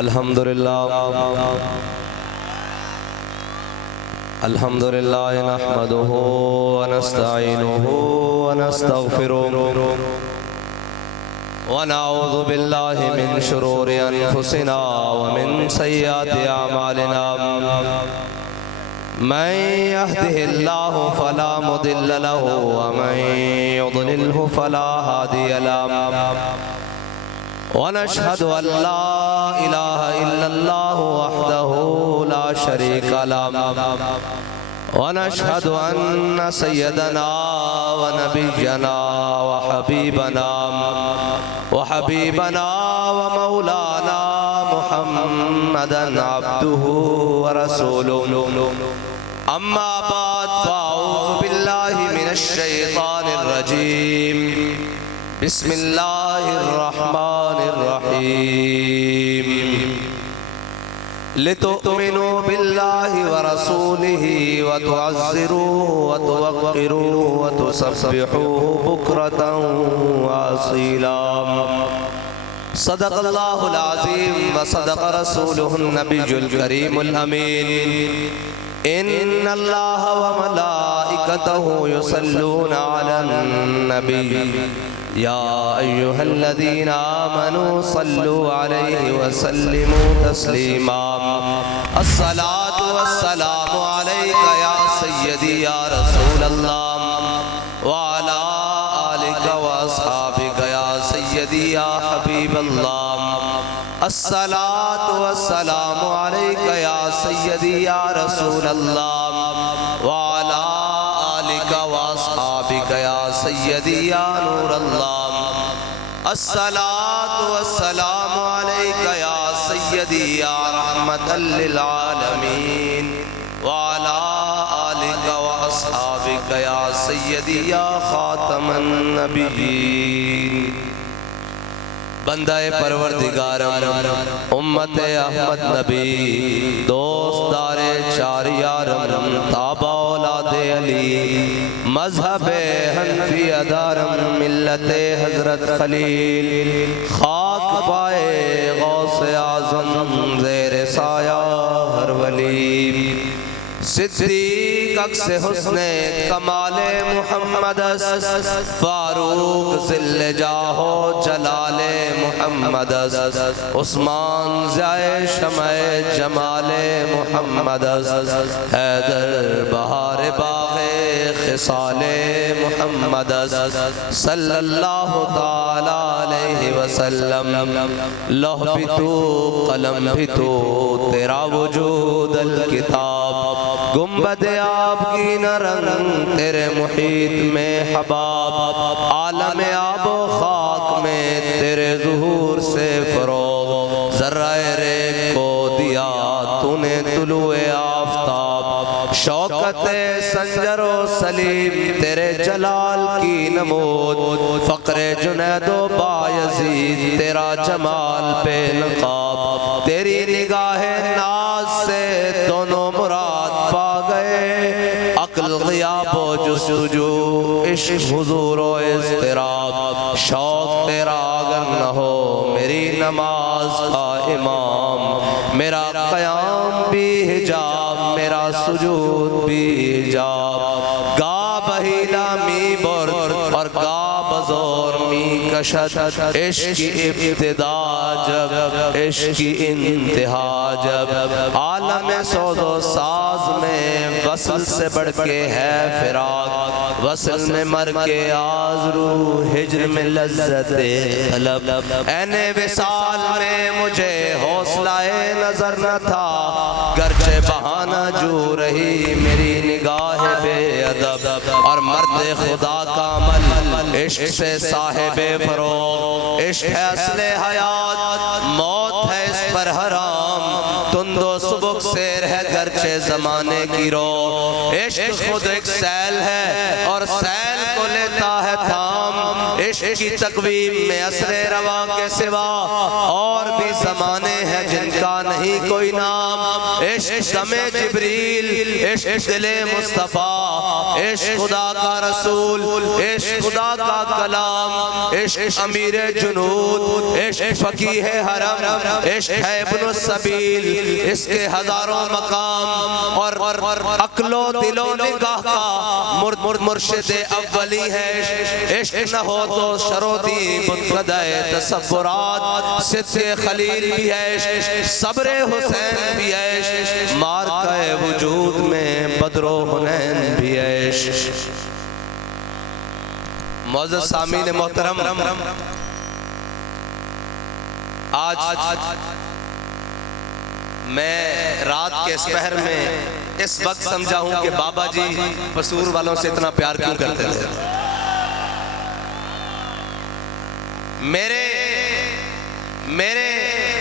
الحمدللہ نحمده ونستعینه ونستغفره ونعوذ باللہ من شرور انفسنا ومن سیئات اعمالنا من يهده الله فلا مضل له ومن يضلله فلا هادي له ونشهد أن لا إله إلا الله وحده لا شريك له ونشهد أن سيدنا ونبينا وحبيبنا ومولانا محمدا عبده ورسوله أما بعد فأعوذ بالله من الشيطان الرجيم بسم الله الرحمن الرحيم لتؤمنوا بالله ورسوله وتعزروه وتوقروه وتسبحوه بكرة وأصيلا صدق الله العظيم وصدق رسوله النبي الكريم الأمين إن الله وملائكته يصلون على النبي يا أيها الذين آمنوا صلوا عليه وسلموا تسليما الصلاة والسلام عليك يا سيدي يا رسول الله وعلى آلك وأصحابك يا سيدي يا حبيب الله الصلاة والسلام عليك يا سيدي يا رسول الله وعلى آلك وأصحابك يا سيدي يا نور الله الصلاة والسلام عليك يا سيدي يا رحمة للعالمين وعلى آلك وأصحابك يا سيدي يا خاتم النبيين بندہ پروردگارم امت احمد نبی دوست دار چار یارم تابع اولاد علی مذہب حنفی ادارم ملت حضرت خلیل خاک پائے غوث اعظم زیر سایہ ہر ولی صدیق عکس حسن کمال محمد فاروق ذل جاہ و جلال محمد عثمان ضیاء شمع جمال محمد حیدر بہار باغ خصال محمد صلی اللہ تعالی علیہ وسلم لوح بھی تو قلم بھی تو تیرا وجود الکتاب گنبد آب کی نرنگ تیرے محیط میں حباب عالم آب و خاک میں تیرے ظہور سے فروغ ذرہ ریگ کو دیا تو نے طلوع آفتاب شوکت سنجر و سلیم تیرے جلال کی نمود فقر جنید و بایزید تیرا جمال پہ نقاب تیری نگاہ ناز سے دونوں مراد پا گئے عقل غیاب و جستجو عشق حضور و اضطراب شوق تیرا اگر نہ ہو میری نماز کا امام میرا قیام بھی حجاب میرا سجود بھی حجاب گا بہیلا می برد اور گا بزور می کشد عشق کی ابتدا جب عشق کی انتہا جب عالم سوز و ساز میں وصل سے بڑھ کے ہے فراق وصل میں مر کے آزرو ہجر میں لذت طلب این وصال میں مجھے حوصلہ نظر نہ تھا گرچہ بہانہ جو رہی میری نگاہ بے ادب اور مرد خدا کا عمل عشق سے صاحب فروغ عشق ہے اصل حیات موت ہے اس پر حرام تند و سبک سیر ہے گرچہ زمانے کی رو عشق خود ایک سیل ہے اور سیل کو لیتا ہے تھام عشق عشق کی تقویم میں عصر رواں کے سوا اور بھی زمانے ہیں جن کا نہیں کوئی نام۔ عشق دم جبریل، عشق دل مصطفیٰ، عشق خدا کا رسول، عشق خدا کا کلام، عشق امیر جنود، عشق فقیہ حرم، عشق ہے ابن السبیل، اس کے ہزاروں مقام، اور عقل و دل و نگاہ کا مرشد اولی ہے۔ عشق نہ ہو تو شروطی منقدع تصورات، صدق خلیل بھی ہے، صبر حسین بھی ہے، مارکہ وجود میں بدر و حنین بھی ہے۔ معزز سامعین محترم، آج میں رات کے اس پہر میں اس وقت سمجھا ہوں کہ بابا جی پسور والوں سے اتنا پیار کیوں کرتے تھے۔ میرے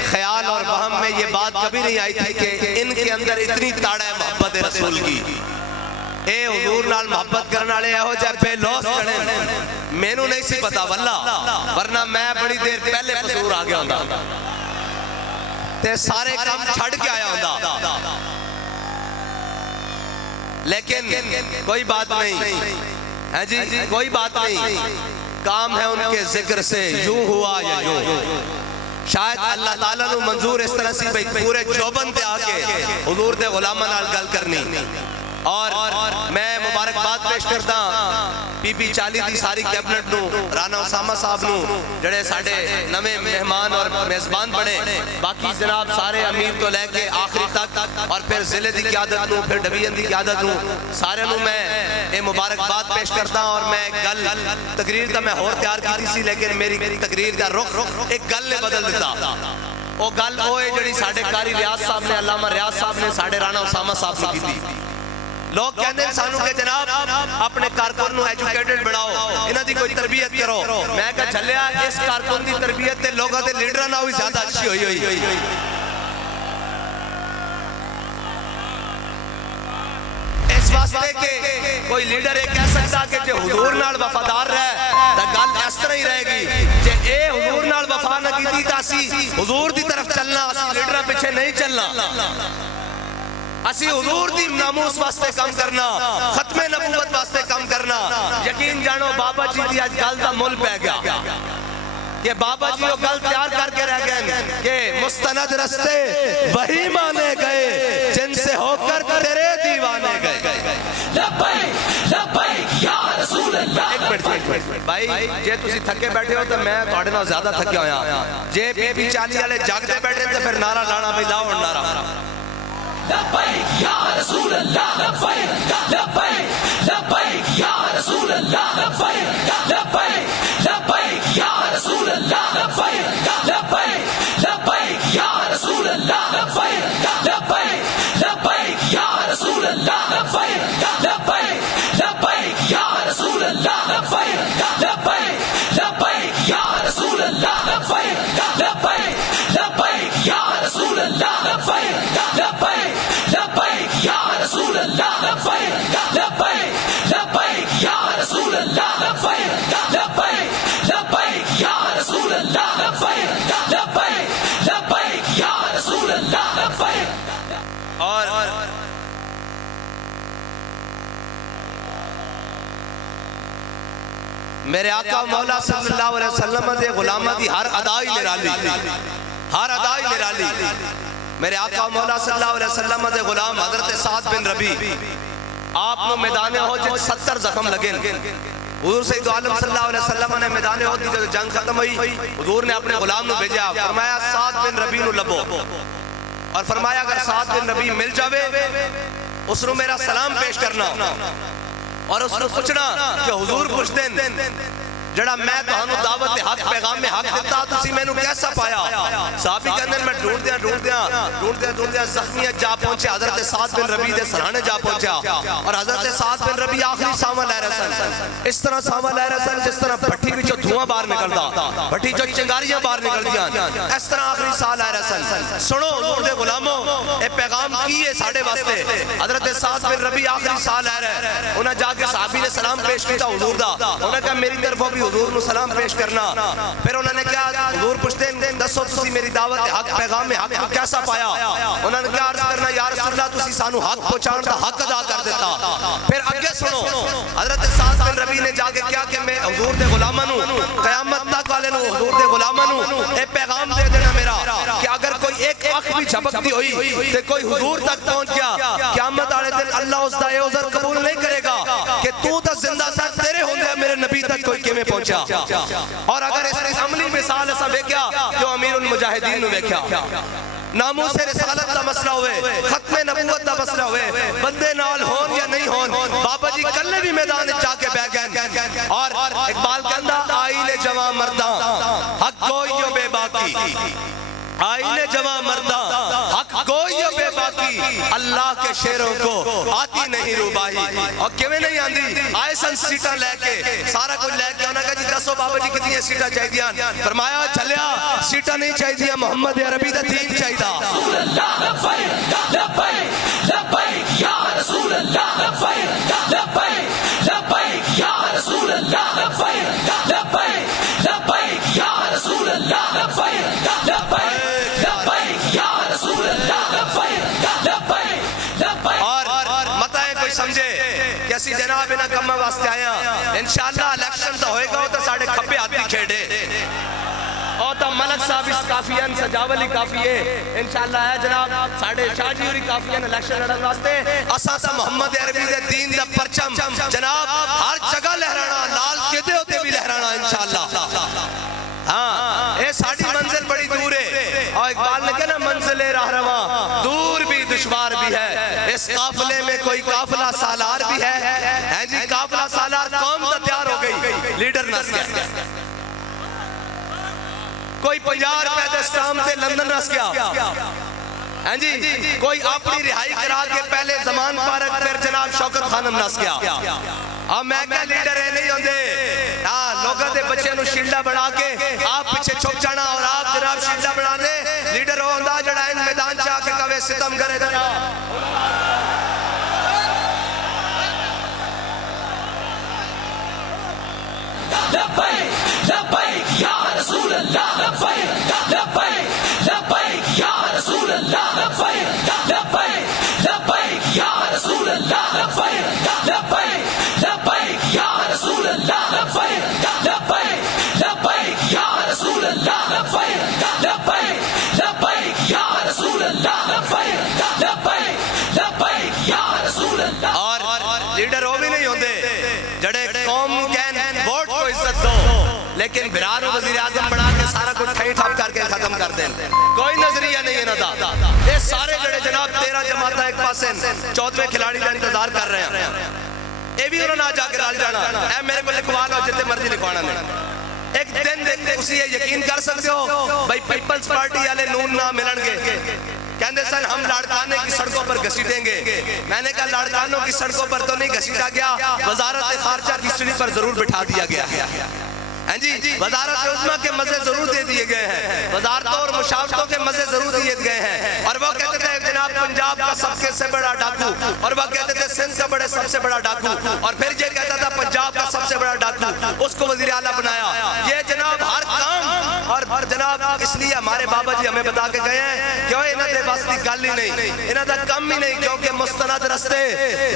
خیال اور وہم میں یہ بات کبھی نہیں آئی تھی کہ ان کے اندر اتنی تاڑ ہے محبت رسول کی۔ اے حضور نال محبت کرنے والے ہو جائے بے لوس کھڑے، مینوں نہیں سی پتا واللہ، ورنہ میں بڑی دیر پہلے پسور آ گیا ہوندا تے سارے کام چھڑ کے آیا ہوندا، لیکن کوئی بات نہیں ہے جی، کوئی بات نہیں، کام ہے ان کے ذکر سے یوں ہوا یا یوں۔ شاید اللہ تعالیٰ نو منظور اس طرح سی بھئی پورے چوبن تے آکے حضور دے غلامہ نال گل کرنی، اور میں مبارکباد پیش کرتا پی پی 40 دی ساری کیبنٹ نو، رانا اسامہ صاحب نو جڑے ساڑے نوے مہمان اور میزبان بڑے، باقی جناب سارے امیر تو لے کے آخری تک، اور پھر ضلع دی قیادت نو، پھر ڈویژن دی قیادت نو، سارے نو میں مبارکباد پیش کرتا ہوں۔ اور میں گل تقریر کا میں اور تیار کی تھی، لیکن میری تقریر کا رخ ایک گل نے بدل دیتا۔ وہ گل ہوئے جڑی ساڑے قاری ریاض صاحب نے، علامہ ریاض صاحب نے ساڑے رانا اسامہ صاحب نے کی تھی۔ لوگ کہتے ہیں سانوں کہ جناب اپنے کارکن نو ایجوکیٹڈ بڑھاؤ، انہاں دی کوئی تربیت کرو۔ میں کہا چلیا اس کارکن دی تربیت تے لوگاں دے لیڈراں نال بھی زیادہ اچھی ہوئی۔ اس واسطے کہ کوئی لیڈر یہ کہہ سکتا کہ جو حضور نال وفادار رہے تا گل اس طرح ہی رہے گی، جے اے حضور نال وفا نہ کیتی تا اسی حضور دی طرف چلنا، اسی لیڈراں پیچھے نہیں چلنا، اسی حضور دی ناموس واسطے کام کرنا، ختم نبوت واسطے کام کرنا۔ یقین جانو بابا جی دی آج گل دا مل پہ گیا کہ بابا جی وہ گل تیار کر کے رہ گئے کہ مستند رستے وہی مانے گئے جن سے ہو کر تیرے دیوانے گئے۔ لبیک لبیک یا رسول اللہ۔ ایک منٹ بھائی، جے تسی تھکے بیٹھے ہو تو میں تھوڑے نال زیادہ تھکے ہویا، جے پی پی 40 والے جاگتے بیٹھے تو پھر نعرہ لانا بھی لاؤ اور نعرہ۔ لبیک یا رسول اللہ، لبیک لبیک لبیک یا رسول اللہ، لبیک لبیک لبیک یا رسول اللہ، لبیک لبیک لبیک یا رسول اللہ، لبیک لبیک لبیک یا رسول اللہ، لبیک لبیک لبیک یا رسول اللہ، لبیک لبیک لبیک یا رسول اللہ، لبیک لبیک لبیک یا رسول اللہ، لبیک لبیک یا رسول اللہ، لبیک لبیک لبیک یا رسول اللہ، لبیک لبیک لبیک یا رسول اللہ، لبیک لبیک لبیک یا رسول اللہ، لبیک۔ اور میرے آقا مولا صلی اللہ علیہ وسلم دے غلامہ دی ہر ادائی نرالی، ہر ادائی نرالی۔ میرے آقا مولا صلی اللہ علیہ وسلم دے غلام حضرت سعد بن ربیع، آپ نے میدان احد 70 زخم لگے، حضور سید عالم صلی اللہ علیہ وسلم نے میدان احد جب جنگ ختم ہوئی، حضور نے اپنے غلام نو بھیجا، فرمایا سعد بن ربیع نو لبو، اور فرمایا اگر سعد بن ربیع مل جاوے اس نو میرا سلام پیش کرنا، اور اس نے پوچھنا کہ حضور پوچھ دیں جڑا میں تہانوں دعوت حق پیغام میں حق دیتا تسی میں نو کیسا پایا؟ صحابی کہندے میں ڈھونڈدیاں زخمیہ جا پہنچے، حضرت سعد بن ربیع دے سرانے جا پہنچا، اور حضرت سعد بن ربیع آخری ساواں لے رہے سن، اس طرح ساواں لے رہے سن جس طرح بھٹی وچوں دھواں باہر نکلدا، بھٹی چوں چنگاریاں باہر نکلدیاں، اس طرح آخری سا لے رہے سن سنو حضور دے غلاموں اے پیغام کی ہے ساڑھے واسطے حضرت سعد بن ربی آخری سال ہے رہے انہیں جا کے صحابی نے سلام پیش کیتا حضور دا انہیں کہا میری طرف بھی حضور نے سلام پیش کرنا پھر انہوں نے کہا حضور پوچھتے ہیں دسو تسی میری دعوت حق پیغام میں حق کیسا پایا انہوں نے کہا عرض کرنا یا رسول اللہ تسی سانو حق پہنچان دا حق ادا کر دیتا پھر اگے سنو حضرت سعد بن ربی نے جا کے کیا کہ میں حضور دے غلامانو قیامت تک والے نو حضور دے غلامانو اے پیغام دے دینا میرا کہ اگر کوئی ایک آنکھ بھی جھپکتی ہوئی تے کوئی حضور تک پہنچ گیا قیامت والے دن اللہ اس دا اے عذر قبول نہیں کرے گا کہ تو تا زندہ سا تیرے ہوندے میرے نبی تک کوئی کیویں پہنچا اور اگر اس عملی مثال ایسا دیکھیا جو امیر المجاہدین نے دیکھیا ناموس رسالت دا مسئلہ ہوئے ختم نبوت دا مسئلہ ہوئے بندے نال ہون یا نہیں ہون بابا جی کلے بھی میدان جا کے بہ گئے اور اقبال کہندا آئین جوان مرداں حق گوئیو بے باقی آئین جوان مرداں حق گوئیو بے باقی اللہ کے شیروں کو آتی نہیں روبائی اور کیویں نہیں آندی آئے سن سیٹا لے کے سارا کچھ لے کے انہوں نے کہا جی دسو بابا جی کتنی سیٹا چاہی دیاں فرمایا چلیا سیٹا نہیں چاہی دیا محمد عربی دا دین چاہی دا رسول اللہ لبیک لبیک لبیک یا رسول اللہ لبیک لبیک لبیک یا رسول اللہ لبیک لبیک لبیک یا رسول اللہ لبیک لبیک اور متائیں کوئی سمجھے کہ اسی جناب انہاں کمہ واسطے آیا انشاءاللہ الیکشن تو ہوئے گا تو ساڑھے کھپے آتی کھیڑے اور تو ملک صاحب اس کافیان سجاولی کافیے انشاءاللہ ہے جناب ساڑھے شاہ جی ہوری کافیان الیکشن لڑن واسطے اساسا محمد عربی دے دین دا پرچم جناب ہر جگہ لہرانا لال قیدے ہوتے بھی لہرانا انشاءاللہ ہاں اے ساڑھی منزل بڑی دور ہے اور اقبال نے کہا نا منزل راہ رواں دور بھی دشوار بھی ہے اس قافلے میں کوئی قافلہ سالار بھی ہے جی قافلہ سالار قوم تا تیار ہو گئی لیڈر نس گیا کوئی 50 روپے اسٹام سے لندن نس گیا جی کوئی اپنی رہائی کرا کے پہلے زمان پارک پھر جناب شوکت خانم نس گیا اب میں کہا لیڈر ہے نہیں ہوندے لوگوں دے بچے نو شیلڈا بڑھا کے آپ پیچھے چھپ جانا اور آپ جناب شیلڈا بڑھا دے لیڈر ہوندہ جڑا ان میدان چاہ کے کوئے ستم کرے دنا لبیک لبیک یا رسول اللہ لبیک لبیک لبیک یا رسول اللہ لبیک لبیک لبیک یا رسول اللہ لبیک لبیک لبیک یا رسول اللہ لبیک لبیک لبیک یا رسول اللہ لبیک لبیک لبیک یا رسول اللہ لبیک لبیک لبیک یا رسول اللہ اور لیڈر ہو بھی نہیں ہوندے جڑے قوم کہن ووٹ کو عزت دو لیکن برار و وزیر اعظم بنا کے سارا کچھ کھئی ٹھاپ کر کے ختم کر دیں کوئی نظریہ نہیں ہے نہ یہ سارے جڑے جناب 13 جماعتہ ایک پاسے 14ویں کھلاڑی کا انتظار کر رہے ہیں اے بھی انہوں نے جا کے رال جانا اے میرے کو لکھوا لو جتے مرضی لکھوانا نہیں ایک دن دیکھتے اسی یہ یقین کر سکتے ہو بھائی پیپلز پارٹی والے نون نہ ملن گے کہندے سن ہم لاڑکانے کی سڑکوں پر گھسیٹیں گے میں نے کہا لاڑکانوں کی سڑکوں پر تو نہیں گھسیٹا گیا وزارت خارجہ کی سڑی پر ضرور بٹھا دیا گیا جی وزارت عظمیٰ کے مزے ضرور دے دیے گئے ہیں وزارتوں اور مشاورتوں کے مزے ضرور دیے گئے ہیں اور وہ کہتے تھے جناب پنجاب کا سب سے بڑا ڈاکو اور وہ کہتے تھے سندھ کا بڑے سب سے بڑا ڈاکو اور پھر یہ کہتا تھا پنجاب کا سب سے بڑا ڈاکو اس کو وزیر اعلیٰ بنایا یہ جناب ہر کام اور جناب اس لیے ہمارے بابا جی ہمیں بتا کے گئے ہیں کہ انہوں نے بس کی گل ہی نہیں انہوں نے کم ہی نہیں کیونکہ مستند رستے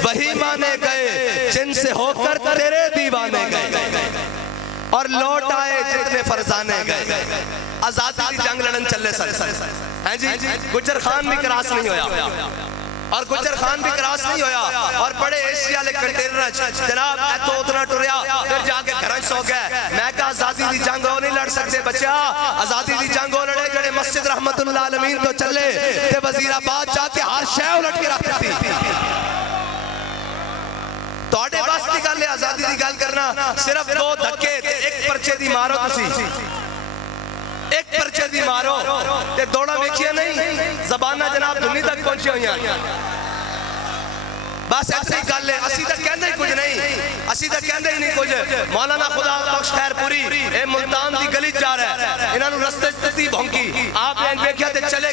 وہی مانے گئے جن سے ہو کر تیرے دیوانے گئے اور لوٹ آئے جتنے فرزانے گئے آزادی کی جنگ لڑن چلے سر جی گجر خان بھی کراس نہیں ہویا اور گجر خان بھی کراس نہیں ہویا اور بڑے ایشیا لے کنٹینر جناب تو اتنا ٹوریا پھر جا کے گھرن سو گئے میں کہا آزادی دی جنگ ہو نہیں لڑ سکتے بچہ آزادی دی جنگ ہو لڑے جڑے مسجد رحمت اللہ عالمین تو چلے تے وزیر آباد جا کے ہر شے الٹ کے رکھتی تھی توڑے بس کی گل ہے آزادی دی گل کرنا صرف 2 دھکے ایک پرچے دی مارو تسی ایک پرچے دی مارو تے دوڑا ویکھیا نہیں زبانہ جناب دنی تک پہنچے ہوئی ہیں بس ایسی گل ہے اسی تک کہندے ہی کچھ نہیں اسی تک کہندے ہی نہیں کچھ مولانا خدا بخش خیر پوری اے ملتان دی گلی جا رہا ہے انہاں نوں رستے تے بھونکی آپ نے دیکھیا تے چلے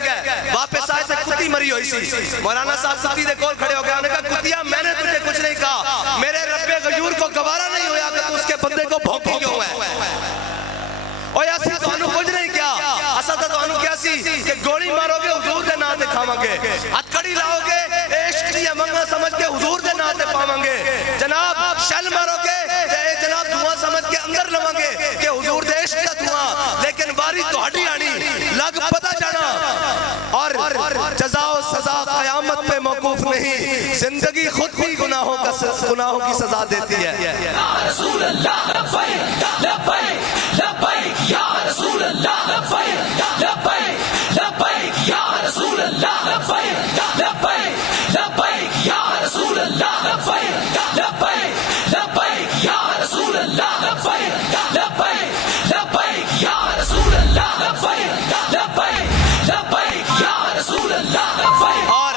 سی مولانا صاحب کتی دے کول کھڑے ہو گیا انہوں نے کہا کتیا میں نے تجھے کچھ نہیں کہا میرے رب غیور کو گوارا نہیں ہویا کہ تو اس کے بندے کو بھوکی کیوں ہے اور ایسی تو انہوں کچھ نہیں کیا اسا تو انہوں کیا سی کہ گوڑی مارو گے حضور دے نام دے کھاواں گے ہتھکڑی لاؤ گے عشق دی منگا سمجھ کے حضور دے نام دے پاواں گے جناب شل مارو گے جناب دعا سمجھ کے اندر لواں گے کہ حضور دے عشق دا دعا لیکن باری تو ہڈی آنی لگ پتہ جانا اور جزا و سزا قیامت پہ موقوف نہیں زندگی خود بھی گناہوں کی سزا دیتی ہے یا رسول اللہ لبیک لبیک لبیک یا رسول اللہ لبیک لبیک لبیک یا رسول اللہ لبیک لبیک لبیک یا رسول اللہ لبیک لبیک لبیک یا رسول اللہ لبیک لبیک لبیک یا رسول اللہ لبیک لبیک لبیک یا رسول اللہ لبیک اور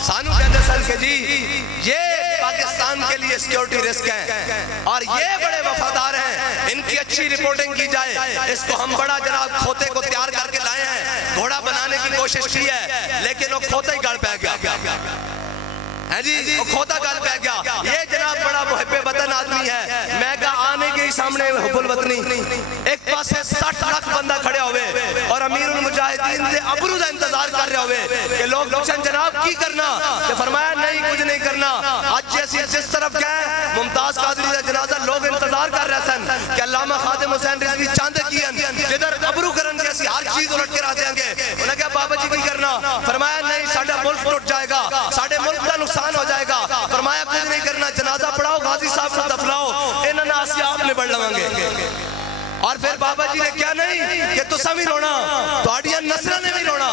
سانو کہندے سن کہ جی یہ پاکستان کے لیے سیکیورٹی رسک ہیں اور یہ بڑے وفادار ہیں ان کی اچھی رپورٹنگ کی جائے اس کو ہم بڑا جناب کھوتے کو تیار کر کے لائے ہیں گھوڑا بنانے کی کوشش کی ہے لیکن وہ کھوتا ہی گڑ پہ گیا ہے جی وہ کھوتا گل پہ گیا یہ جناب بڑا محب وطن آدمی ہے میں کہا آنے کے ہی سامنے حب الوطنی ایک پاس سے 60 لاکھ بندہ کھڑے ہوئے اور امیر المجاہدین دے ابرو دا انتظار کر رہے ہوئے کہ لوگ پوچھیں جناب کی کرنا کہ فرمایا نہیں کچھ نہیں کرنا آج جیسی جس طرف گئے ممتاز قادری دا جنازہ لوگ انتظار کر رہے سن کہ علامہ خادم حسین رضوی چاند کین جدھر ابرو کرن جیسی ہر چیز الٹ کے رہ دیں گے انہوں نے کہا بابا جی کی کرنا فرمایا نہیں ساڑھا ملک ٹوٹ جائے گا ساڑھے ملک کا نقصان ہو جائے گا فرمایا کچھ نہیں کرنا جنازہ پڑھاؤ غازی صاحب کو دفناؤ انہوں نے آسیاب میں بڑھ لویں گے اور پھر بابا جی نے کیا نہیں کہ تسا بھی رونا تو آڈیا نصرہ نے بھی رونا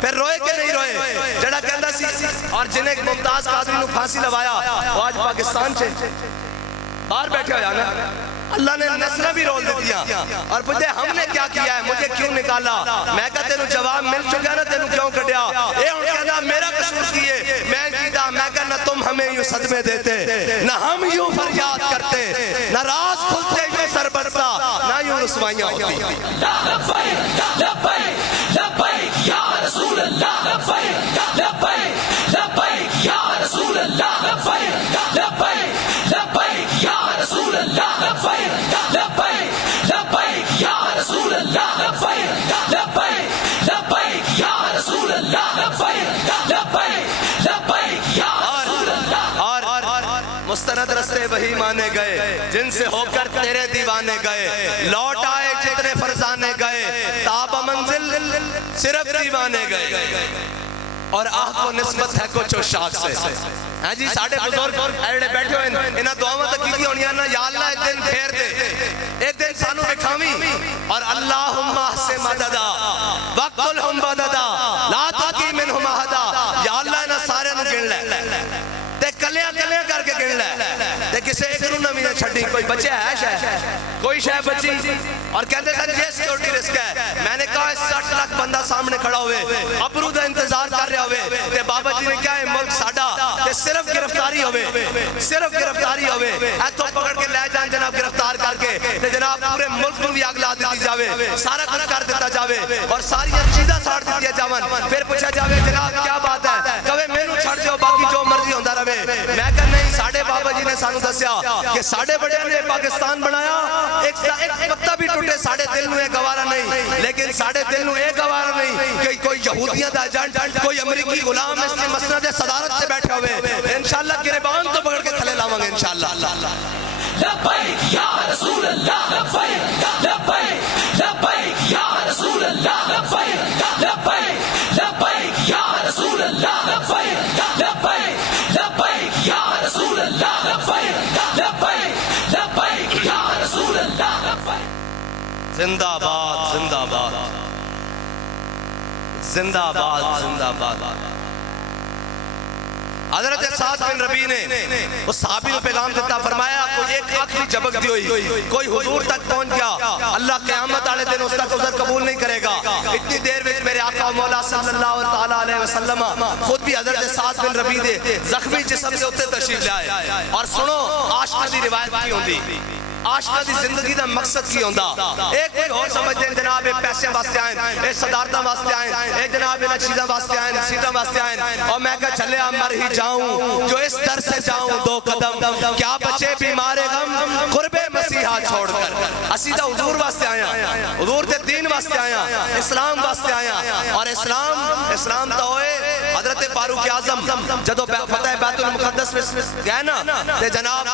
پھر روئے کہ نہیں روئے جڑا کہندہ سی اور جنہیں ممتاز قادری نو پھانسی لوایا وہ آج پاکستان چھے باہر بیٹھے ہویا نا اللہ نے نصرہ بھی رول دیتیا اور پوچھتے ہم نے کیا کیا ہے مجھے کیوں نکالا میں کہا تینو جواب مل چکا نا تینو کیوں کٹیا اے ان کہنا میرا قصور کیے میں کہتا میں کہنا تم ہمیں یوں صدمے دیتے نہ ہم یوں فریاد کرتے نہ راز کھلتے یوں سر برسا نہ یوں رسوائیاں ہوتی لبیک لبیک لبیک یا رسول اللہ لبیک لبیک لبیک یا رسول اللہ لبیک لبیک لبیک یا رسول اللہ لبیک لبیک لبیک یا رسول اللہ لبیک لبیک لبیک یا رسول اللہ لبیک لبیک لبیک یا رسول اللہ اور مستند رستے وہی مانے گئے جن سے ہو کر تیرے دیوانے گئے لوٹ آئے جتنے فرزانے گئے تاب منزل صرف دیوانے گئے اور آہ کو نسبت ہے کچھ شاک سے ہاں جی ساڑھے بزرگ ایڈے بیٹھے ہوئے انہاں دعاوں تک کی ہونی ہے نا یا اللہ ایک دن پھیر دے ایک دن سانو بکھامی اور اللہم احسن مددا وقلہم بددا لا تاکی منہم احدا یا اللہ انہاں سارے نو گن لے تے کلیاں کلیاں کر کے گن لے تے کسے ایک نو نہ مینے چھڑی کوئی بچے ہے شاہ کوئی شاہ بچی اور کہتے ہیں یہ سیکیورٹی رسک ہے میں نے کہا 60 لاکھ بندہ سامنے کھڑا ہوئے ابرو دا انتظار کر رہے ہوئے تے بابا جی نے کہا ہے ملک ساڑا تے صرف گرفتاری ہوئے ایتھوں پکڑ کے لے جان جناب گرفتار کر کے تے جناب پورے ملک میں بھی اگلا دیتی جاوے سارا کچھ کر دیتا جاوے اور ساری چیزاں ساڑ دیتی جاون پھر پوچھا جاوے جناب کیا بات ہے کہوے مینوں چھڑ دیو باقی جو مرضی ہوندا رہے میں کہا نہیں ساڑھے بابا جی نے سانو دسیا کہ ساڑھے بڑے نے پاکستان بنایا ایک پتہ بھی ٹوٹے ساڑھے دل نو ایک گوارا نہیں لیکن ساڑھے دل نو ایک گوارا نہیں کہ کوئی یہودیاں دا ایجنٹ کوئی امریکی غلام اس نے مسند صدارت سے بیٹھے ہوئے انشاءاللہ گریبان تو پکڑ کے تھلے لاواں گے انشاءاللہ لبیک یا رسول اللہ لبیک لبیک لبیک یا رسول اللہ لبیک لبیک لبیک یا رسول اللہ لبیک لبیک لبیک یا رسول اللہ لبیک لبیک لبیک یا رسول اللہ لبیک زندہ باد زندہ باد زندہ باد زندہ باد حضرت سعد بن ربیع نے اس صحابی کو پیغام دیتا فرمایا کوئی ایک آخری جھپک دی ہوئی کوئی حضور تک پہنچ گیا اللہ قیامت والے دن اس کا عذر قبول نہیں کرے گا اتنی دیر میں میرے آقا مولا صلی اللہ علیہ وسلم خود بھی حضرت سعد بن ربیع دے زخمی جسم سے اتنے تشریف لائے اور سنو آشنا دی روایت کی ہوندی عاشقاں دی زندگی دا مقصد کی ہوندا ایک کوئی اور سمجھتے ہیں جناب یہ پیسے واسطے آئیں یہ صدارتاں واسطے آئیں یہ جناب یہ چیزاں واسطے آئیں سیٹاں واسطے آئیں اور میں کہا چلے مر ہی جاؤں جو اس در سے جاؤں دو قدم کیا بچے بیمار غم قرب مسیحا چھوڑ کر اسیدہ حضور واسطے آیا حضور دے دین واسطے آیا اسلام واسطے آیا اور اسلام تو ہوئے حضرت فاروق اعظم جدو فتح بیت المقدس میں گئے نا تے جناب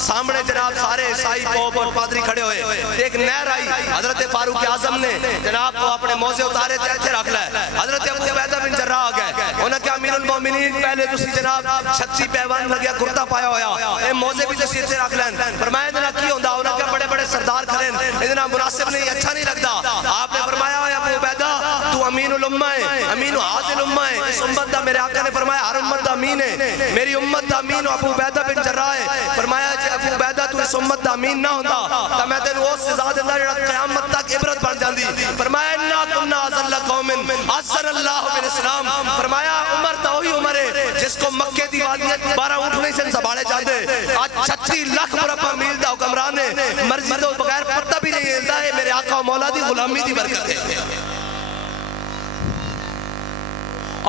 سامنے جناب سارے عیسائی پوپ اور پادری کھڑے ہوئے ایک نہر آئی حضرت فاروق اعظم نے جناب کو اپنے موزے اتارے تھے ایتھے رکھ لائے حضرت ابو عبیدہ بن جراح آ گئے انہوں نے کہا امیر المومنین پہلے تسی جناب چھتی پیوان لگیا کرتا پایا ہویا اے موزے بھی تسی ایتھے رکھ لائن فرمایا ادنا کی ہوندا انہوں نے کہا بڑے بڑے سردار کھڑے ادنا مناسب نہیں اچھا نہیں لگتا آپ نے فرمایا ابو عبیدہ تو امین الامہ ہے امین حاضر امہ ہے اس امت دا میرے آقا نے فرمایا ہر امت دا امین ہے میری امت دا امین ابو عبیدہ بن جراح ہے فرمایا جے ابو عبیدہ تو اس امت دا امین نہ ہوندا تا میں تینوں اس سے زیادہ اللہ قیامت تک عبرت بن جاندی فرمایا انا کنا ازل قوم عزر اللہ بالاسلام فرمایا عمر تا وہی عمر ہے جس کو مکے دی وادیت 12 اونٹ نہیں سے سنبھالے جاندے آج 36 لاکھ مربع میل دا حکمران ہے مرضی تو بغیر پتہ بھی نہیں ہلدا ہے میرے آقا و مولا دی غلامی دی برکت ہے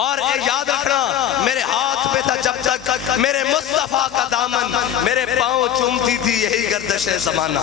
اور اے یاد رکھنا میرے ہاتھ پہ تھا جب تک میرے مصطفیٰ کا دامن میرے پاؤں چومتی تھی یہی گردش زمانہ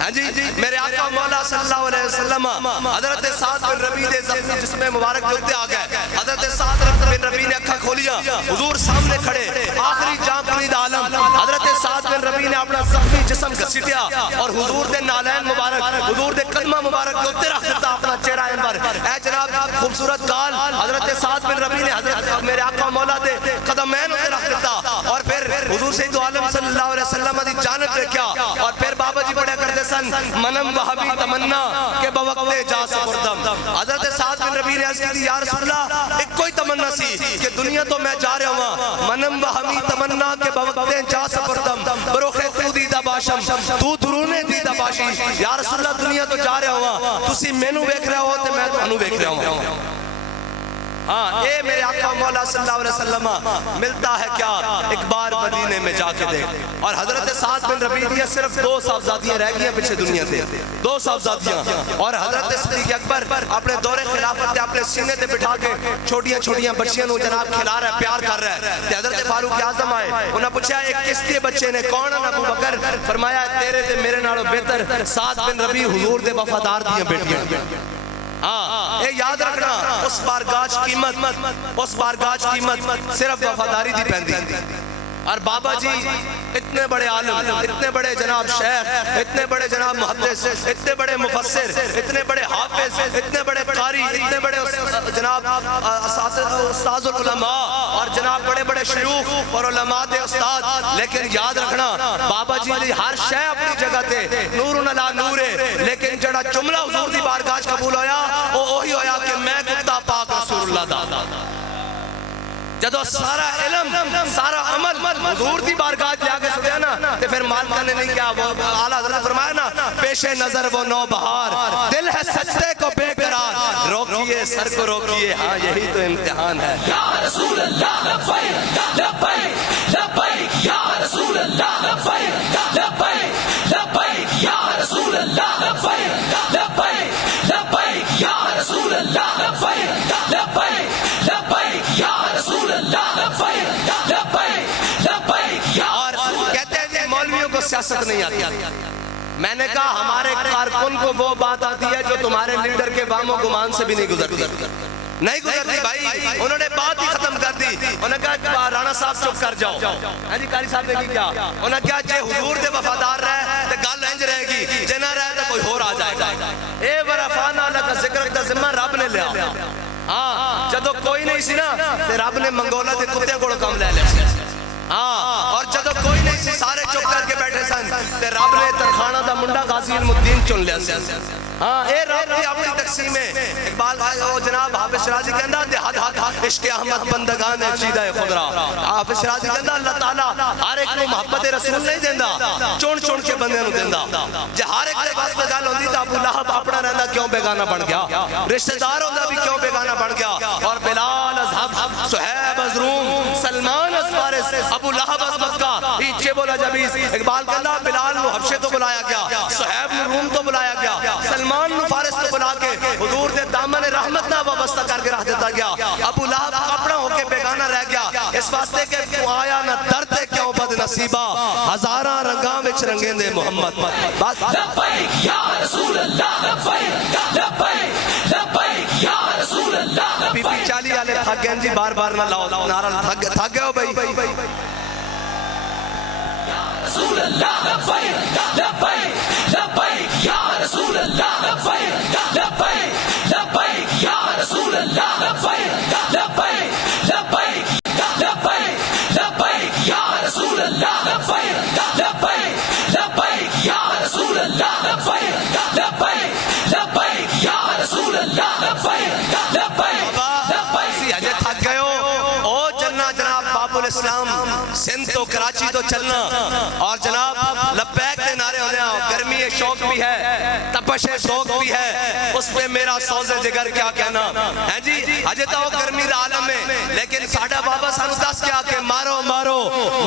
ہاں جی میرے آقا مولا صلی اللہ علیہ وسلم حضرت سعد بن ربیع دے زخمی جسم مبارک جلتے آ گئے حضرت سعد بن ربیع نے اکھا کھولیا حضور سامنے کھڑے آخری جان کنید عالم حضرت سعد بن ربیع نے اپنا زخمی جسم گھسیٹیا اور حضور دے نالین مبارک حضور دے قدمہ مبارک جلتے رکھ دیتا اپنا چہرہ انور اے جناب خوبصورت گال حضرت سعد بن ربیع نے حضرت میرے آقا مولا دے قدمین اتنے رکھ دیتا اور پھر حضور سید عالم صلی اللہ علیہ وسلم دی جانب رکھیا اور پھر بابا جی پڑھا کرتے سن منم وحبی تمنا کہ بوقت جا سپردم حضرت سعد بن ربیع نے عرض کی یا رسول اللہ ایک کوئی تمنا سی کہ دنیا تو میں جا رہا ہوں منم وحبی تمنا کہ بوقت جا سپردم بروخ تو دیدہ باشم تو درونے دیدہ باشی یا رسول اللہ دنیا تو جا رہا ہوں تسی مینو بیک رہا ہو تو میں تو انو بیک رہا ہوں ہاں اے میرے آقا مولا صلی اللہ علیہ وسلم ملتا ہے کیا ایک بار مدینے میں جا کے دیکھ اور حضرت سعد بن ربیع دیا صرف 2 صاحبزادیاں رہ گئی ہیں پیچھے دنیا تے 2 صاحبزادیاں اور حضرت صدیق اکبر اپنے دور خلافت اپنے سینے تے بٹھا کے چھوٹیاں بچیاں نو جناب کھلا رہا ہے پیار کر رہا ہے تے حضرت فاروق اعظم آئے انہوں نے پوچھا ایک کس کے بچے نے کون ہے ابو بکر فرمایا تیرے تے میرے نالوں بہتر سعد بن ربیع حضور دے وفادار دیاں بیٹیاں اے یاد رکھنا اس بارگاہ قیمت صرف وفاداری دی پہندی اور بابا جی اتنے بڑے عالم اتنے بڑے جناب شیخ اتنے بڑے جناب محدث اتنے بڑے مفسر اتنے بڑے حافظ اتنے بڑے قاری اتنے بڑے جناب استاذ العلماء اور جناب بڑے بڑے شیوخ اور علماء دے استاد لیکن یاد رکھنا بابا جی دی ہر شے اپنی جگہ تے نور علی نور ہے لیکن جڑا جملہ حضور دی بارگاہ قبول ہویا وہ وہی ہویا کہ میں کتا پاک رسول اللہ دا جدو سارا علم سارا عمل حضور دی بارگاہ جا کے سنیا نا تے پھر مالکہ نے نہیں کیا وہ اعلیٰ حضرت فرمایا نا پیش نظر وہ نو بہار دل ہے سجدے کو بے قرار روکیے سر کو روکیے ہاں یہی تو امتحان ہے یا رسول اللہ لبیک لبیک لبیک یا رسول اللہ لبیک لبیک لبیک یا رسول اللہ لبیک لبیک لبیک یا رسول اللہ لبیک لبیک لبیک یا رسول اللہ لبیک لبیک لبیک یا اور کہتے ہیں کہ مولویوں کو سیاست نہیں آتی میں نے کہا ہمارے کارکن کو وہ بات آتی ہے جو تمہارے لیڈر کے وام و گمان سے بھی نہیں گزرتی بھائی انہوں نے بات ہی ختم کر دی انہوں نے کہا رانا صاحب چپ کر جاؤ جی قاری صاحب نے کیا انہوں نے کہا جے حضور دے وفادار رہے تو گل انج رہے گی جے نہ رہے تو کوئی اور آ جائے گا اے ورفعنا لک ذکرک دا ذمہ رب نے لیا ہاں جدو کوئی نہیں سی نا تے رب نے منگولا دے کتے کوڑ کم لے لیا ہاں اور جدو کوئی نہیں سی سارے چپ کر کے بیٹھے سن تے رب نے ترخانہ دا منڈا غازی الدین چن لیا سی ہاں اے رب دی اپنی تقسیم ہے اقبال جناب حافظ شرازی کہندا دے حد عشق احمد بندگان چیدہ خدا حافظ شرازی کہندا اللہ تعالی ہر ایک کو محبت رسول نہیں دیندا چون کے بندے نو دیندا جے ہر ایک دے واسطے گل ہوندی تے ابو لہب اپنا رہندا کیوں بیگانہ بن گیا رشتہ دار ہوندا بھی کیوں بیگانہ بن گیا اور بلال اصحاب صہیب از روم سلمان از فارس ابو لہب از مکہ پیچھے بولا جبیس اقبال کہنا بلال نو حبشے تو بلایا گیا صہیب نو روم تو بلایا گیا سلمان نو فارس تو بلا کے حضور دے دامن رحمت نہ وابستہ کر کے رکھ دیتا گیا ابو لہب اپنا ہو کے بیگانہ رہ گیا اس واسطے کہ تو آیا نہ درد کیوں بد نصیبہ ہزاراں رنگاں وچ رنگیں دے محمد بس لبیک یا رسول اللہ لبیک لبیک لبیک یا رسول اللہ پی پی چالی والے تھک گئے جی بار بار نہ لاؤ نعرہ تھک گئے ہو بھائی رسول اللہ لبیک لبیک لبیک یا رسول اللہ لبیک لبیک لبیک یا رسول اللہ لبیک لبیک لبیک لبیک لبیک یا رسول اللہ لبیک لبیک لبیک یا رسول اللہ لبیک لبیک لبیک یا رسول اللہ لبیک لبیک سی ہجے تھک گئے ہو او چلنا جناب باب الاسلام سندھ تو کراچی تو چلنا اور جناب لبیک کے نعرے ہونے گرمی شوق بھی ہے تپش ذوق بھی ہے اس پہ میرا سوز جگر کیا کہنا ہے جی ہجے تو گرمی دا عالم ہے لیکن ساڈا بابا سانو دس کیا کہ مارو مارو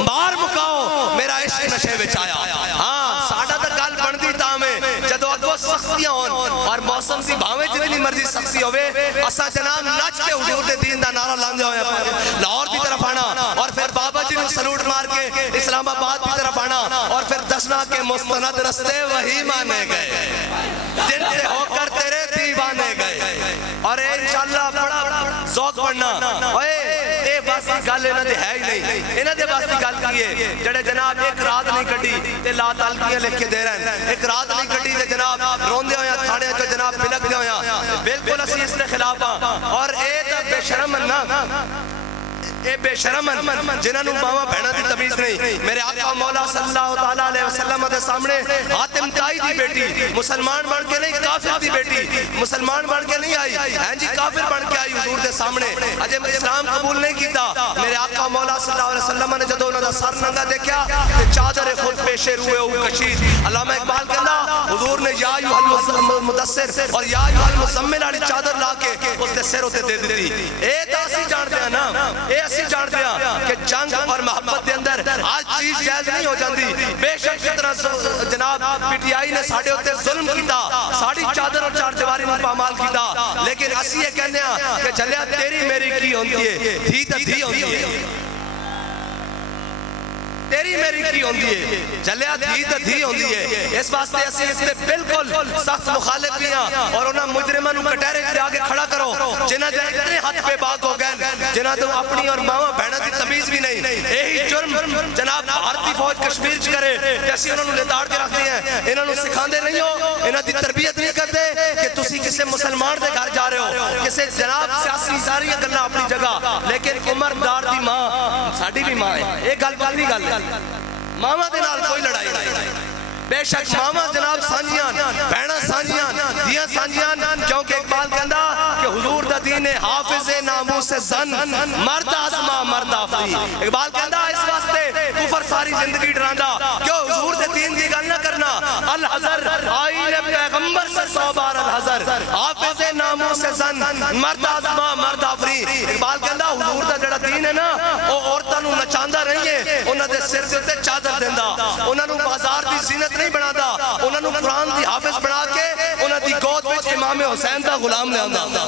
مار مکاؤ میرا عشق نشے وچ آیا ہاں ساڈا تو گل بندی تام ہے جدو اگو سختیاں ہون اور موسم دی بھاویں جتنی مرضی سختی ہوے اساں جناب نچ کے حضور دے دین دا نعرہ لاندے ہوئے لاہور کی طرف آنا اور پھر بابا جی نے سلوٹ مار کے اسلام آباد کی طرف آنا اور پھر دسنا کے مستند رستے وہی مانے گئے جن سے ہو کر تیرے دیوانے گئے اور انشاءاللہ بڑا ذوق پڑھنا اے بس گل انہاں دے ہے ہی نہیں انہاں دے بس گل کیے جڑے جناب ایک رات نہیں کٹی تے لا تعلقیاں لکھ کے دے رہے ہیں ایک رات نہیں کٹی تے جناب روندے ہویا تھانے تو جناب بلک دے ہویا بالکل اسی اس نے خلاف ہاں اور اے تے بے شرم نا اے بے شرمن جنہاں نو ماما بہنا دی تمیز نہیں میرے آقا مولا صلی اللہ تعالیٰ علیہ وسلم دے سامنے حاتم تائی دی بیٹی مسلمان بن کے نہیں کافر دی بیٹی مسلمان بن کے نہیں آئی ہیں جی کافر بن کے آئی حضور دے سامنے اجے اسلام قبول نہیں کیتا میرے آقا مولا صلی اللہ علیہ وسلم نے جدو انہاں دا سر ننگا دیکھا تے چادر خود پیشے روئے او کشید علامہ اقبال کہندا حضور نے یا ایھا المدثر اور یا ایھا المزمل والی چادر لا کے اس دے سر تے دے دتی اے تا اسی جانتے ہیں نا اے اسی جانتے ہیں کہ جنگ اور محبت دے اندر آج چیز جائز نہیں ہو جاندی بے شک جتنا جناب پی ٹی آئی نے ساڑھے ہوتے ظلم کیتا ساڑھی چادر اور چار دیواری میں پامال کیتا لیکن اسی یہ کہنے ہیں کہ جلیا تیری میری کی ہوندی ہے دھی تا دھی ہوندی ہے تیری میری کی ہوندی ہے جلیا دھی تا دھی ہوندی ہے اس واسطے اسی اس نے بالکل سخت مخالف کیا اور انہاں مجرمانو کٹہرے کے آگے کھڑا کرو جنہاں دے اتنے ہاتھ پہ باغ ہو گئے جنہاں تو اپنی اور ماما بہنا دی تمیز بھی نہیں یہی جرم جناب بھارتی فوج کشمیر چ کرے کہ اسی انہوں نے لتاڑ کے رکھتے ہیں انہوں نے سکھاندے نہیں ہو انہاں دی تربیت نہیں کرتے کہ تسی کسے مسلمان دے گھر جا رہے ہو کسے جناب سیاسی ساریاں گلاں اپنی جگہ لیکن عمر دار دی ماں ساڈی بھی ماں ہے ایک گل نہیں گل ماما دے نال کوئی لڑائی نہیں بے شک ماما جناب سانجیان بہنا سانجیان دیاں سانجیان کیونکہ اقبال کہندا کہ حضور دا دین حافظ ناموس زن مرد آزما مرد آفری اقبال کہندا اس واسطے کفر ساری زندگی ڈراندا کیوں حضور دے دین دی گل نہ کرنا الحذر آئین پیغمبر سے 100 بار الحذر حافظ ناموس زن مرد آزما مرد آفری اقبال کہندا حضور دا جڑا دین ہے نا او عورتاں نو نچاندا نہیں ہے انہاں دے سر تے چادر دیندا انہاں نو بازار دی زینت نہیں بنا دا انہاں نو قرآن دی حافظ بنا کے انہاں دی گود وچ امام حسین دا غلام لے آندا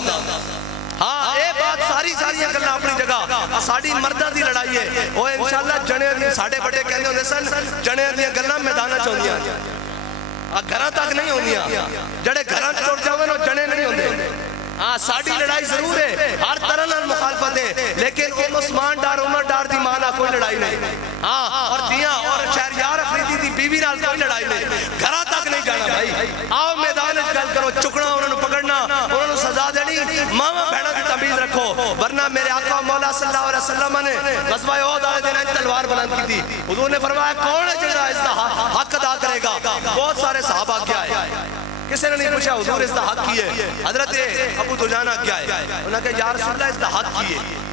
ہاں اے بات ساری گلاں اپنی جگہ ساڈی مرداں دی لڑائی ہے او انشاءاللہ جنے دی ساڈے بڑے کہندے ہوندے سن جنے دی گلاں میداناں چ ہوندیاں گھراں تک نہیں ہوندیاں جڑے گھراں ٹر جاون او جنے نہیں ہوندے ہاں ساڑی لڑائی ضرور ہے ہر طرح نال مخالفت ہے لیکن عثمان ڈار عمر ڈار دی مانا کوئی لڑائی نہیں ہاں اور دیاں اور شہریار افریدی دی بیوی نال کوئی لڑائی نہیں گھراں تک نہیں جانا بھائی آؤ میدان وچ گل کرو چکنا انہاں نو پکڑنا انہاں نو سزا دینی ماما بہنا دی تمیز رکھو ورنہ میرے آقا مولا صلی اللہ علیہ وسلم نے غزوہ احد والے دن تلوار بلند کی تھی حضور نے فرمایا کون ہے جڑا اس دا حق ادا کرے گا بہت سارے صحابہ کیا ہے کسی نے نہیں پوچھا حضور اس دا حق کی ہے حضرت ابو دجانہ کیا ہے انہوں نے کہا یا رسول اللہ اس دا حق کی ہے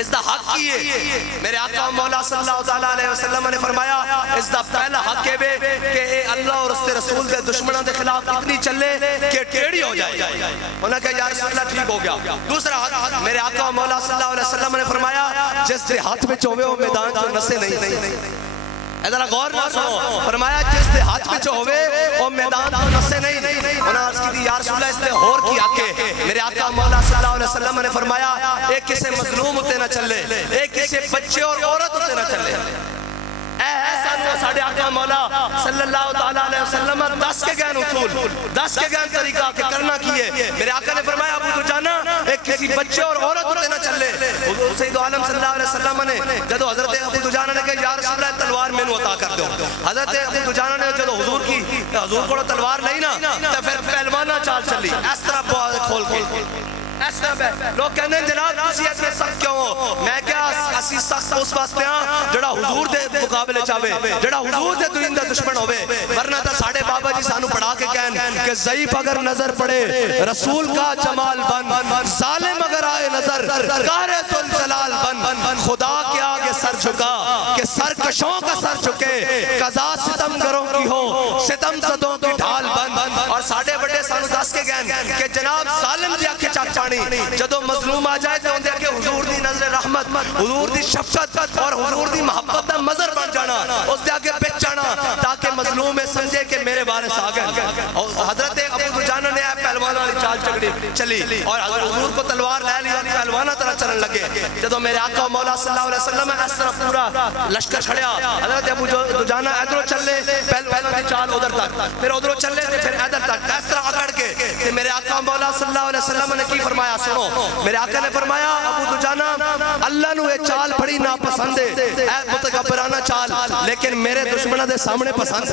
اس دا حق کی ہے. میرے آقا مولا صلی اللہ تعالیٰ علیہ وسلم نے فرمایا اس دا پہلا حق ہے کہ اے اللہ اور اس کے رسول دے دشمنوں دے خلاف اتنی چلے کہ ٹیڑھی ہو جائے. انہوں نے کہا یا رسول اللہ ٹھیک ہو گیا. دوسرا حق میرے آقا مولا صلی اللہ علیہ وسلم نے فرمایا جس دے ہاتھ میں چوہے وہ میدان جو نسے نہیں. ادھر غور نہ سنو. فرمایا جس دے ہاتھ میں ہوئے وہ میدان تو نسے نہیں. انہوں نے عرض کی تھی یا رسول اللہ اس نے اور کی آکے. میرے آقا مولا صلی اللہ علیہ وسلم نے فرمایا ایک کسے مظلوم ہوتے نہ چلے, ایک کسے بچے اور عورت ہوتے نہ چلے. اے سانو ساڑھے آقا مولا صلی اللہ تعالیٰ علیہ وسلم 10 کے گین اصول 10 کے گین طریقہ کہ کرنا کیے. میرے آقا نے فرمایا ابو دجانہ ایک کسی بچے اور عورت ہوتے نہ چلے. سید عالم صلی اللہ علیہ وسلم نے جدو حضرت ابو دجانہ نے کہا یا رسول اللہ تلوار میں عطا کر دو. حضرت ابو دجانہ نے جدو حضور کی حضور کو تلوار لئی نا تو پھر پہلوانہ چال چلی اس طرح کھول اس طرح لوگ کہنے ہیں جناب تسی اتنے سخت کیوں ہو. میں کیا اسی سخت اس واسطے ہاں جڑا حضور دے مقابلے چاہے جڑا حضور دے دین دا دشمن ہوئے. ورنہ تا ساڑھے بابا جی سانو پڑھا کے کہن کہ ضعیف اگر نظر پڑے رسول کا جمال بن, ظالم اگر آئے نظر قہر ذوالجلال بن. خدا کے آگے سر جھکا کہ سرکشوں کا سر جھکے, قضا ستم گروں کی ہو ستم زدوں کی ڈھال بن. اور ساڑھے بڑے سانو 10 کے گہن کہ جناب ظالم دی آنکھیں چاک چاڑی جدو مظلوم آ جائے تو اندے کہ حضور دی نظر رحمت حضور دی شفقت اور حضور دی محبت دا مظہر بن جانا اس دے آگے پچ جانا تاکہ مظلوم سمجھے کہ میرے وارث آ گئے. حضرت ابو دجانہ نے پہلوان والی چال چلی اور حضور کو تلوار لے لی اور پہلوانہ طرح چلن لگے. جدو میرے آقا مولا صلی اللہ علیہ وسلم اس طرح پورا لشکر چھڑیا حضرت ابو دجانہ ادھر چلے پہلوان کی چال ادھر تک پھر ادھر چلے پھر ادھر تک اس طرح اکڑ کے کہ میرے آقا مولا صلی اللہ علیہ وسلم نے کی فرمایا سنو. میرے آقا نے فرمایا ابو دجانہ اللہ نو یہ چال بڑی ناپسند ہے اے متکبرانہ چال لیکن میرے دشمنوں دے سامنے پسند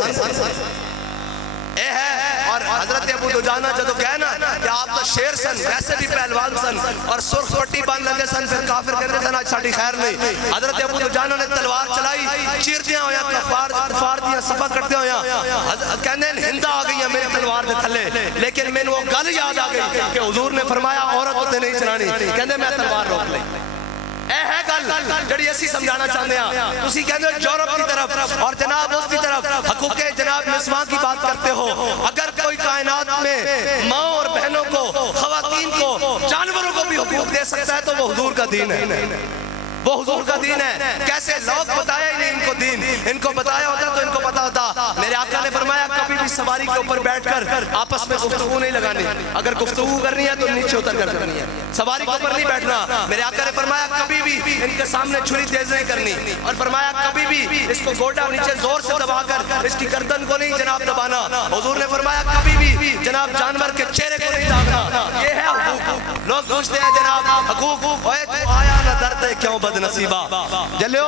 اے ہے. اور حضرت ابو دجانہ جدو کہنا کہ آپ تو شیر سن ویسے بھی پہلوان سن اور سرخ پٹی باندھ لگے سن پھر کافر کہتے سن آج ساڑھی خیر نہیں. حضرت ابو دجانہ نے تلوار چلائی چیر دیا ہویا کفار دیا صفحہ کرتے ہویا کہنے ہندہ آ گئی ہے میرے تلوار دے تھلے لیکن میں وہ گل یاد آ گئی کہ حضور نے فرمایا عورت ہوتے نہیں چلانی کہنے میں تلوار روک لیں. اے ہے گل جڑی اسی سمجھانا چاہتے ہیں. تسی کہتے ہو یورپ کی طرف اور جناب اس کی طرف حقوق جناب نسواں کی بات کرتے ہو. اگر کوئی کائنات میں ماں اور بہنوں کو خواتین کو جانوروں کو بھی حقوق دے سکتا ہے تو وہ حضور کا دین ہے, وہ حضور کا دین ہے. کیسے لوگ بتایا ہی نہیں ان کو دین, ان کو بتایا ہوتا تو ان کو پتا ہوتا. میرے آقا نے فرمایا کبھی بھی سواری کے اوپر بیٹھ کر آپس میں گفتگو نہیں لگانی. اگر گفتگو کرنی ہے تو نیچے اتر کر کرنی ہے, سواری کے اوپر نہیں بیٹھنا. میرے آقا نے فرمایا کبھی بھی ان کے سامنے چھری تیز نہیں کرنی اور فرمایا کبھی بھی اس کو گوڈا نیچے زور سے دبا کر اس کی گردن کو نہیں جناب دبانا. حضور نے فرمایا کبھی بھی جناب جانور کے چہرے کو نہیں داغنا. یہ ہے حقوق. لوگ پوچھتے ہیں جناب حقوق اوے تو آیا نہ درد کیوں بد نصیبہ. جلیو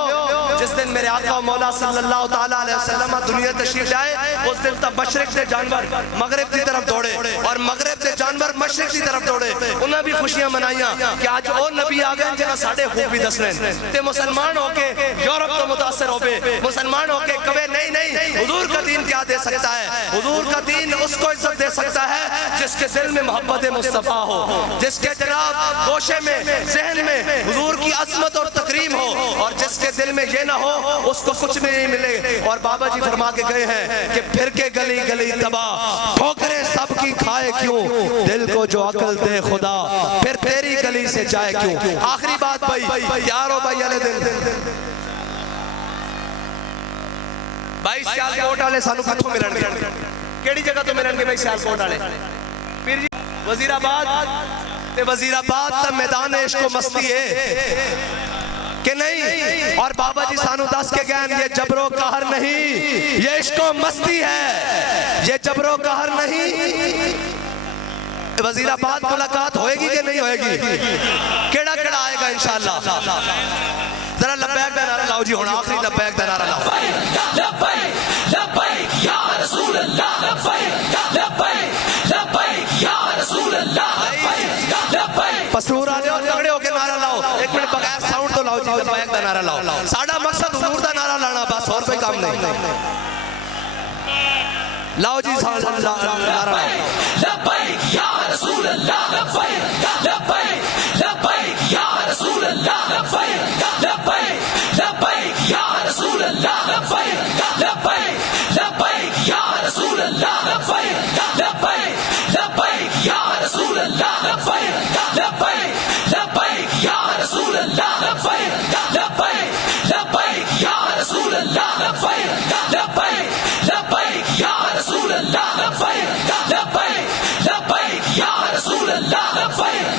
جس دن میرے آقا مولا صلی اللہ تعالیٰ علیہ وسلم دنیا تشریف لائے اس دن تب مشرق سے جانور مغرب کی طرف دوڑے اور مغرب سے جانور مشرق کی طرف دوڑے. انہیں بھی خوشیاں منائیاں کہ آج اور نبی آگئے جنہاں ساڑھے حقوق بھی دس رہے تے مسلمان ہو کے یورپ تو متاثر ہو پہ مسلمان ہو کے کبھی نہیں حضور کا دین کیا دے سکتا ہے. حضور کا دین اس کو عزت دے سکتا ہے جس کے دل میں محبت مصطفیٰ ہو, جس کے جناب گوشے میں ذہن میں حضور کی عظمت اور تکریم ہو اور جس کے دل میں یہ نہ ہو اس کو کچھ بھی نہیں ملے. اور بابا جی فرما کے گئے ہیں کہ پھر کے گلی گلی تباہ ٹھوکریں سب کی کھائے کیوں, دل کو جو عقل دے خدا پھر تیری گلی سے جائے کیوں. آخری بات بھائی تیار ہو بھائی علیہ دل 22 سیال کوٹ والے سانو کتھوں ملن گے کیڑی جگہ تو ملن گے بھائی سیال کوٹ والے پیر جی وزیر آباد تے وزیر آباد تا میدان عشق و مستی ہے کہ نہیں. اور بابا جی سانو 10 کے گین یہ جبر و قہر نہیں یہ عشق و مستی ہے, یہ جبر و قہر نہیں. وزیر آباد ملاقات ہوئے گی کہ نہیں ہوئے گی, کیڑا کیڑا آئے گا انشاءاللہ. ذرا لبیک دا نعرہ لاؤ جی, ہونا آخری لبیک دا نعرہ لاؤ. لبیک لبیک یا رسول اللہ, لبیک لبیک لبیک یا رسول اللہ, لبیک. پسرور آنے اور تگڑے ہو کے نعرہ لاؤ. ایک منٹ بغیر ساؤنڈ تو لاؤ جی, لبیک دا نعرہ لاؤ. ساڑھا مقصد حضور دا نعرہ لانا بس اور کوئی کام نہیں. لاؤ جی نعرہ لاؤ. لبیک یا رسول اللہ, لبیک لبیک لبیک یا رسول اللہ, لبیک رسول اللہ لبیک